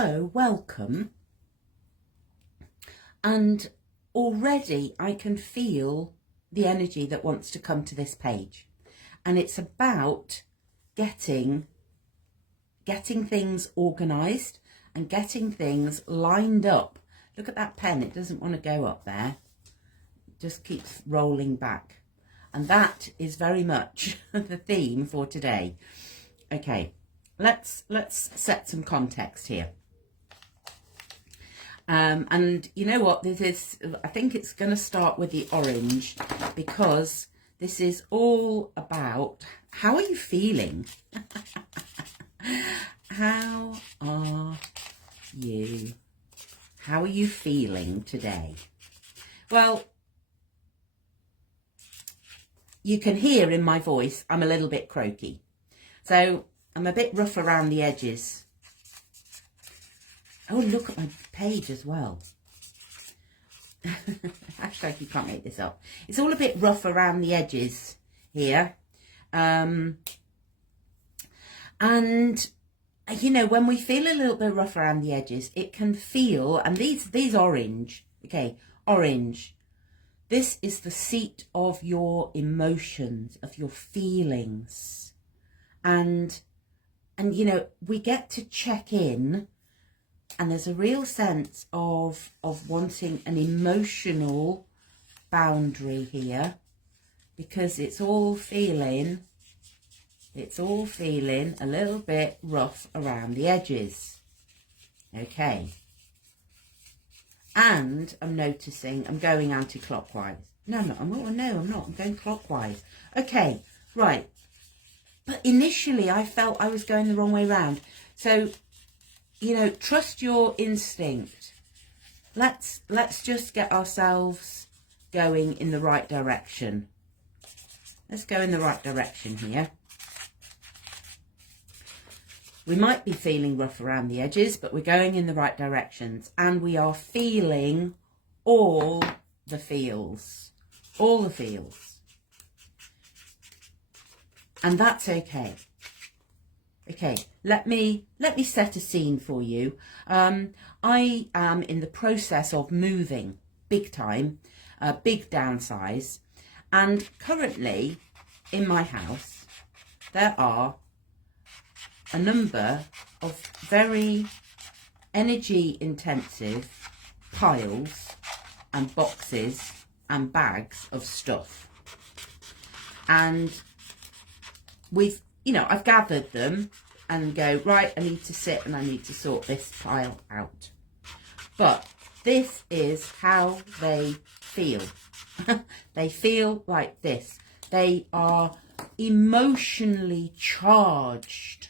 so welcome. And already I can feel the energy that wants to come to this page. And it's about getting things organised and getting things lined up. Look at that pen, it doesn't want to go up there. It just keeps rolling back. And that is very much the theme for today. Okay, let's set some context here. And you know what, I think it's going to start with the orange, because this is all about how are you feeling? How are you feeling today? Well, you can hear in my voice I'm a little bit croaky. So I'm a bit rough around the edges. Oh, look at my page as well. Hashtag you can't make this up. It's all a bit rough around the edges here. And, you know, when we feel a little bit rough around the edges, it can feel, and these orange, okay, orange. This is the seat of your emotions, of your feelings. And you know, we get to check in, and there's a real sense of wanting an emotional boundary here, because it's all feeling a little bit rough around the edges. Okay. And I'm noticing I'm going anti-clockwise. No, I'm not. I'm going clockwise. Okay, right. But initially I felt I was going the wrong way round. So, you know, trust your instinct. Let's just get ourselves going in the right direction. Let's go in the right direction here. We might be feeling rough around the edges, but we're going in the right directions, and we are feeling all the feels. All the feels. And that's okay. Okay, let me set a scene for you. I am in the process of moving big time, big downsize, and currently in my house there are a number of very energy intensive piles and boxes and bags of stuff. And I've gathered them and go, right, I need to sit and I need to sort this pile out. But this is how they feel. They feel like this. They are emotionally charged.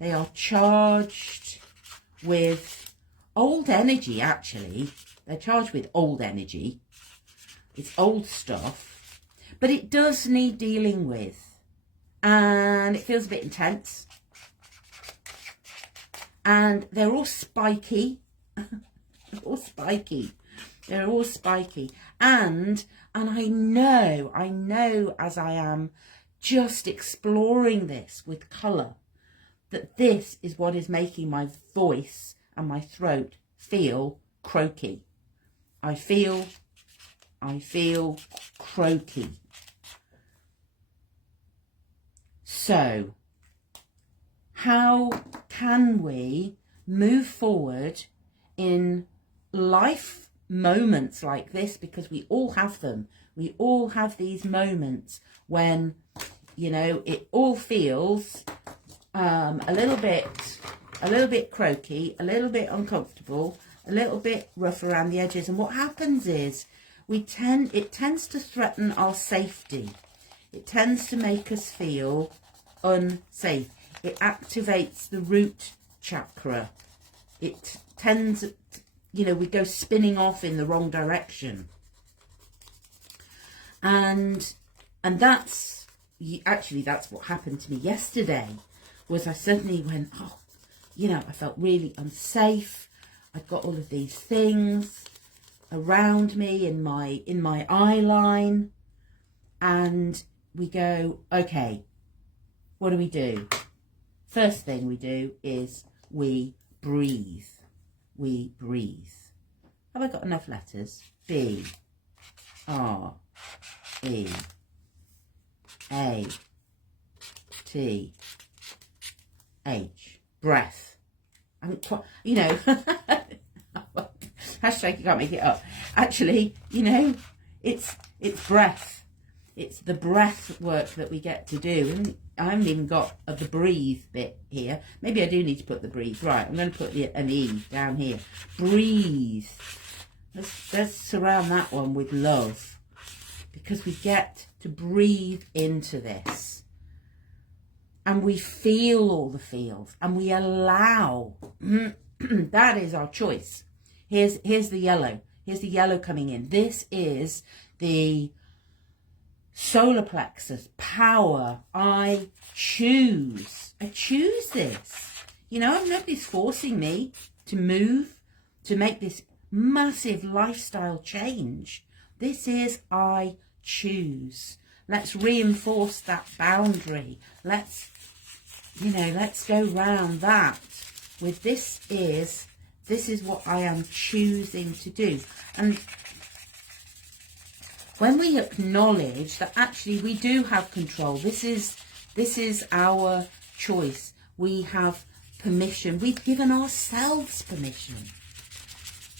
They are charged with old energy, actually. They're charged with old energy. It's old stuff. But it does need dealing with. And it feels a bit intense. And they're all spiky. They're all spiky. They're all spiky. And I know as I am just exploring this with colour, that this is what is making my voice and my throat feel croaky. I feel croaky. So, how can we move forward in life moments like this? Because we all have them. We all have these moments when, you know, it all feels a little bit croaky, a little bit uncomfortable, a little bit rough around the edges. And what happens is it tends to threaten our safety. It tends to make us feel unsafe. It activates the root chakra. It tends, we go spinning off in the wrong direction. And that's what happened to me yesterday. Was I suddenly went, I felt really unsafe. I've got all of these things around me in my eye line, and we go, okay, what do we do? First thing we do is we breathe. we breathe. Have I got enough letters? B, R, E, A, T, H. Breath. I'm quite, you know, hashtag you can't make it up. Actually, you know, it's breath. It's the breath work that we get to do. And I haven't even got the breathe bit here. Maybe I do need to put the breathe. Right, I'm going to put an E down here. Breathe. Let's surround that one with love, because we get to breathe into this. And we feel all the feels, and we allow. That is our choice. Here's the yellow. Here's the yellow coming in. This is the solar plexus, power. I choose this. You know, nobody's forcing me to move, to make this massive lifestyle change. This is I choose. Let's reinforce that boundary. Let's go round that with this is what I am choosing to do. And when we acknowledge that actually we do have control, this is our choice. We have permission. We've given ourselves permission.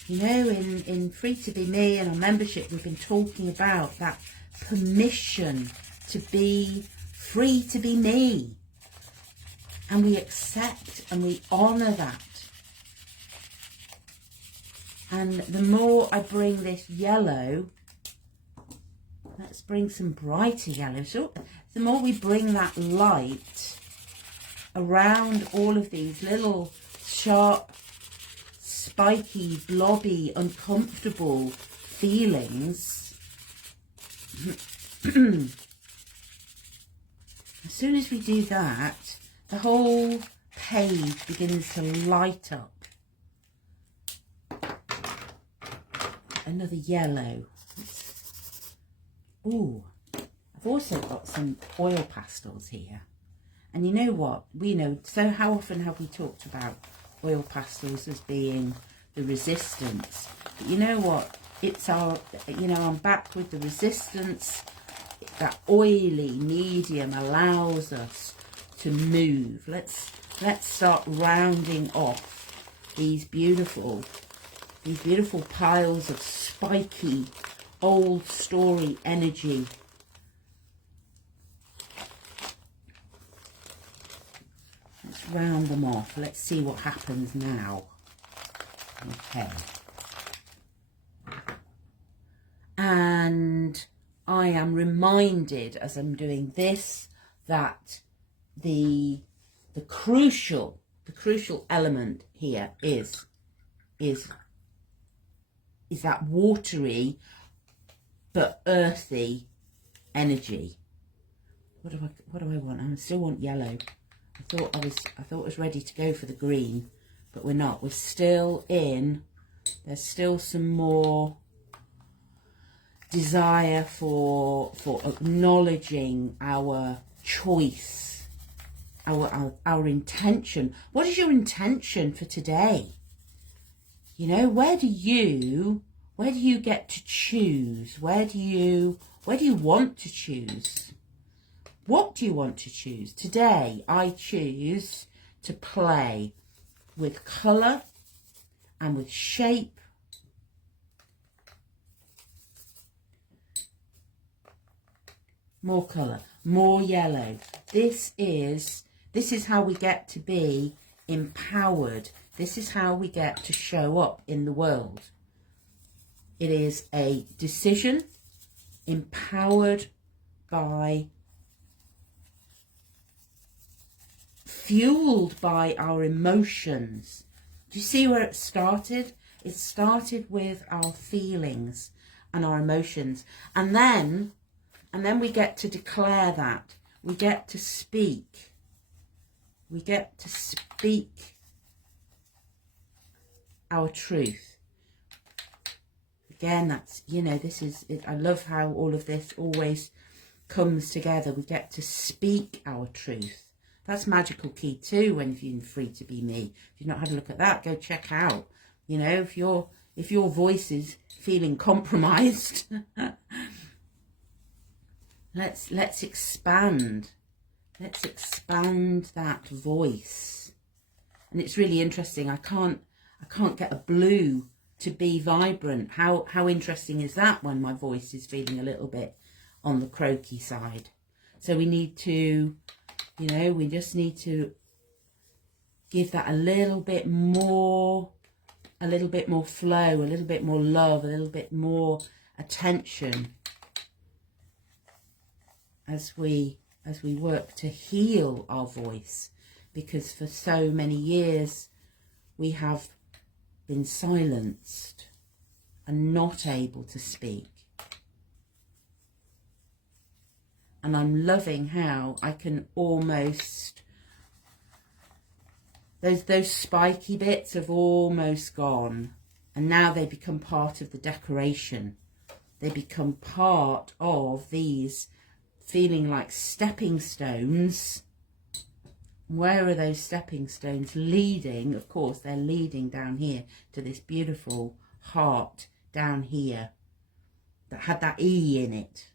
You know, in Free to Be Me and our membership, we've been talking about that permission to be free to be me. And we accept and we honour that. And the more I bring this yellow, let's bring some brighter yellow. So the more we bring that light around all of these little sharp, spiky, blobby, uncomfortable feelings, as soon as we do that, the whole page begins to light up. Another yellow. Ooh, I've also got some oil pastels here. And you know what? We know, so how often have we talked about oil pastels as being the resistance? But you know what? It's our, you know, I'm back with the resistance. That oily medium allows us to move. Let's start rounding off these beautiful piles of spiky old story energy. Let's round them off. Let's see what happens now. Okay. And I am reminded as I'm doing this that the crucial element here is that watery but earthy energy. What do I want? I still want yellow. I thought I was ready to go for the green, but we're not. We're still in. There's still some more desire for acknowledging our choice, our intention. What is your intention for today? You know, where do you get to choose? Where do you want to choose? What do you want to choose? Today, I choose to play with colour and with shape. More colour, more yellow. This is how we get to be empowered. This is how we get to show up in the world. It is a decision empowered by, fueled by our emotions. Do you see where it started? It started with our feelings and our emotions. And then we get to declare that. We get to speak. We get to speak our truth. Again, that's, you know, this is, I love how all of this always comes together. We get to speak our truth. That's magical key too when you're Free to Be Me. If you've not had a look at that, go check out You know, if your voice is feeling compromised, let's expand. Let's expand that voice. And it's really interesting. I can't get a blue to be vibrant. How interesting is that when my voice is feeling a little bit on the croaky side? So we need to, you know, we just need to give that a little bit more flow, a little bit more love, a little bit more attention as we work to heal our voice, because for so many years we have been silenced and not able to speak. And I'm loving how I can almost, those spiky bits have almost gone, and now they become part of the decoration. They become part of these feeling like stepping stones. Where are those stepping stones leading? Of course, they're leading down here to this beautiful heart down here that had that E in it,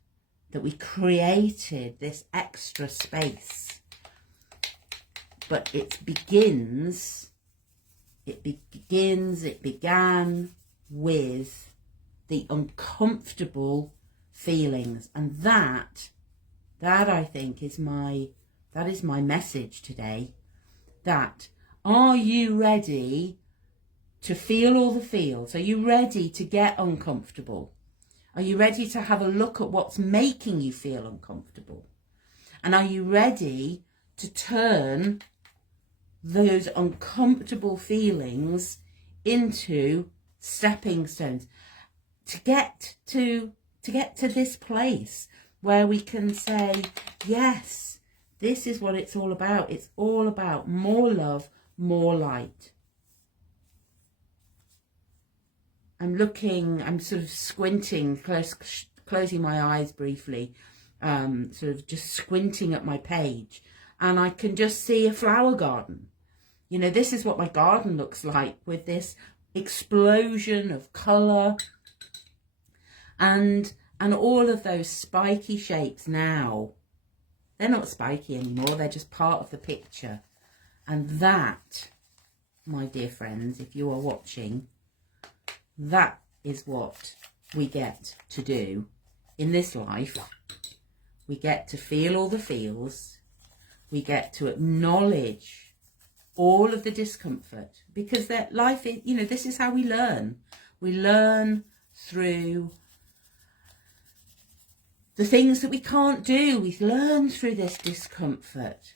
that we created this extra space. But it began with the uncomfortable feelings. And that I think is my message today. That, are you ready to feel all the feels? Are you ready to get uncomfortable? Are you ready to have a look at what's making you feel uncomfortable? And are you ready to turn those uncomfortable feelings into stepping stones to get to this place where we can say, yes, this is what it's all about. It's all about more love, more light. I'm sort of squinting, closing my eyes briefly, sort of just squinting at my page, and I can just see a flower garden. You know, this is what my garden looks like, with this explosion of colour and all of those spiky shapes now. They're not spiky anymore, they're just part of the picture. And that, my dear friends, if you are watching, that is what we get to do in this life. We get to feel all the feels. We get to acknowledge all of the discomfort, because that life is, you know, this is how we learn. We learn through the things that we can't do. We learn through this discomfort.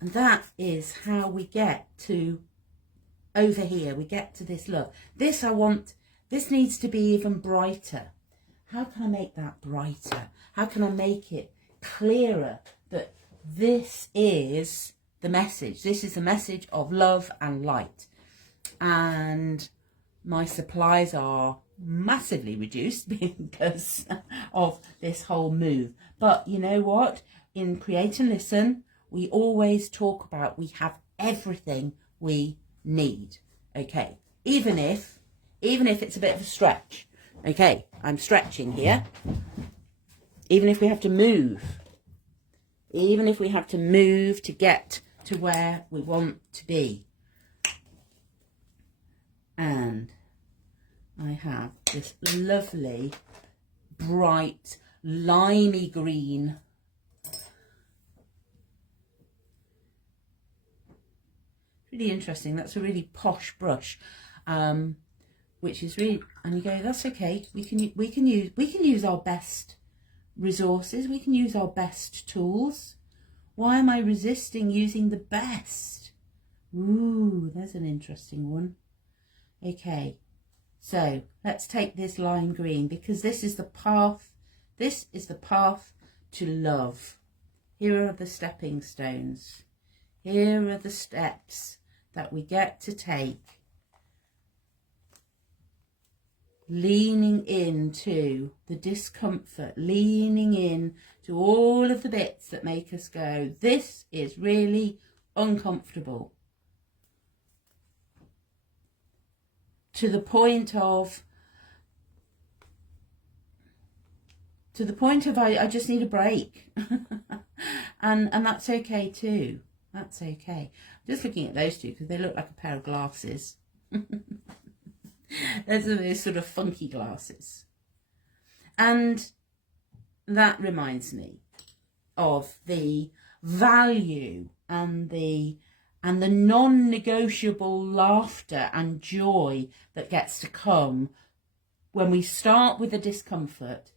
And that is how we get to over here. We get to this love. This needs to be even brighter. How can I make that brighter? How can I make it clearer that this is the message? This is the message of love and light. And my supplies are massively reduced because of this whole move. But you know what? In Create and Listen, we always talk about we have everything we need. Okay, even if it's a bit of a stretch. Okay, I'm stretching here. Even if we have to move. Even if we have to move to get to where we want to be. And I have this lovely, bright, limey green really interesting. That's a really posh brush, which is really, and you go, that's okay. We can use our best resources. We can use our best tools. Why am I resisting using the best? Ooh, there's an interesting one. Okay, so let's take this lime green, because this is the path. This is the path to love. Here are the stepping stones. Here are the steps that we get to take, leaning into the discomfort, leaning in to all of the bits that make us go, this is really uncomfortable. To the point of I just need a break. and that's okay too. That's okay. I'm just looking at those two because they look like a pair of glasses. Those are those sort of funky glasses. And that reminds me of the value and the non-negotiable laughter and joy that gets to come when we start with the discomfort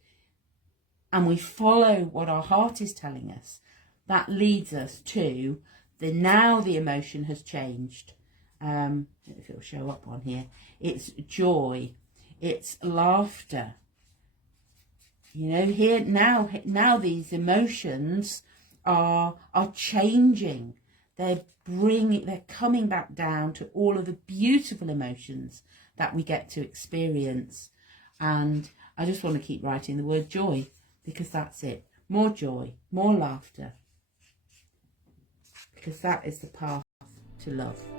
and we follow what our heart is telling us. That leads us to now the emotion has changed. I don't know if it'll show up on here. It's joy. It's laughter. You know, here now these emotions are changing. They're coming back down to all of the beautiful emotions that we get to experience. And I just want to keep writing the word joy, because that's it. More joy, more laughter, because that is the path to love.